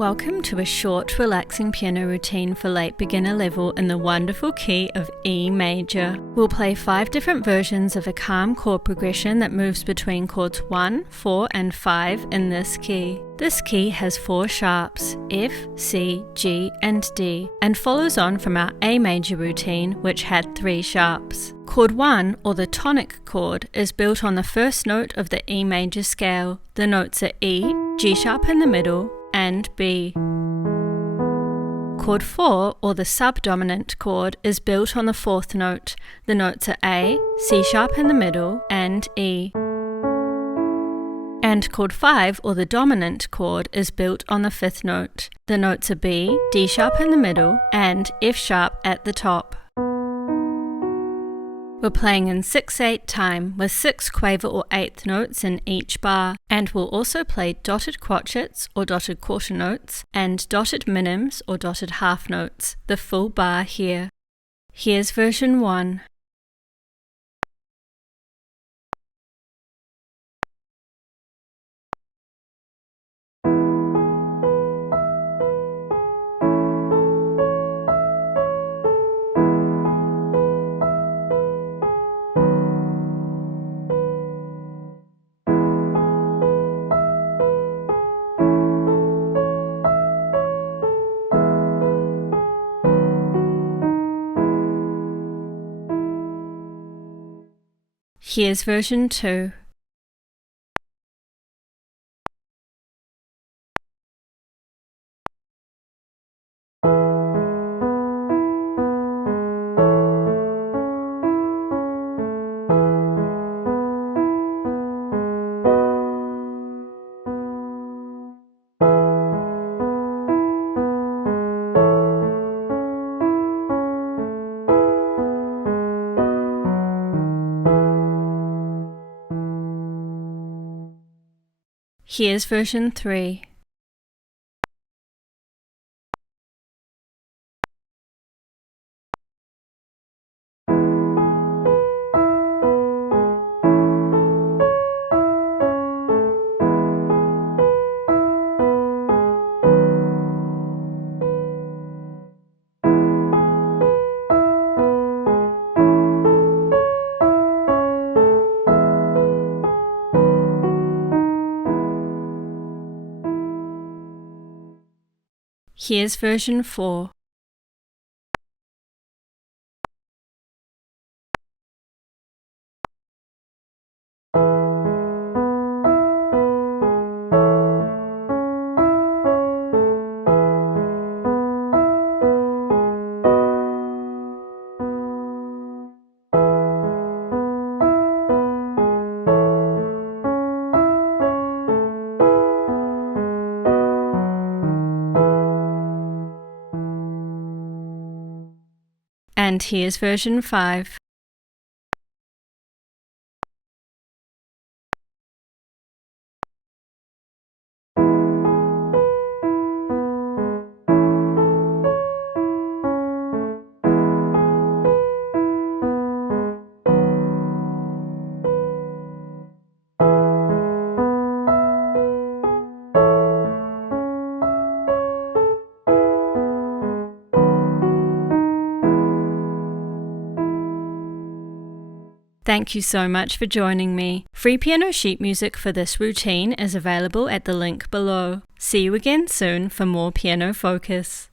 Welcome to a short, relaxing piano routine for late beginner level in the wonderful key of E major. We'll play 5 different versions of a calm chord progression that moves between chords 1, 4 and 5 in this key. This key has 4 sharps, F, C, G and D, and follows on from our A major routine which had 3 sharps. Chord 1, or the tonic chord, is built on the first note of the E major scale. The notes are E, G sharp in the middle, and B. Chord 4, or the subdominant chord, is built on the 4th note. The notes are A, C sharp in the middle, and E. And chord 5, or the dominant chord, is built on the 5th note. The notes are B, D sharp in the middle, and F sharp at the top. We're playing in 6/8 time with 6 quaver or 8th notes in each bar, and we'll also play dotted crotchets or dotted quarter notes and dotted minims or dotted half notes, the full bar here. Here's version 1. Here's version 2. Here's version 3. Here's version 4. And here's version 5. Thank you so much for joining me. Free piano sheet music for this routine is available at the link below. See you again soon for more piano focus.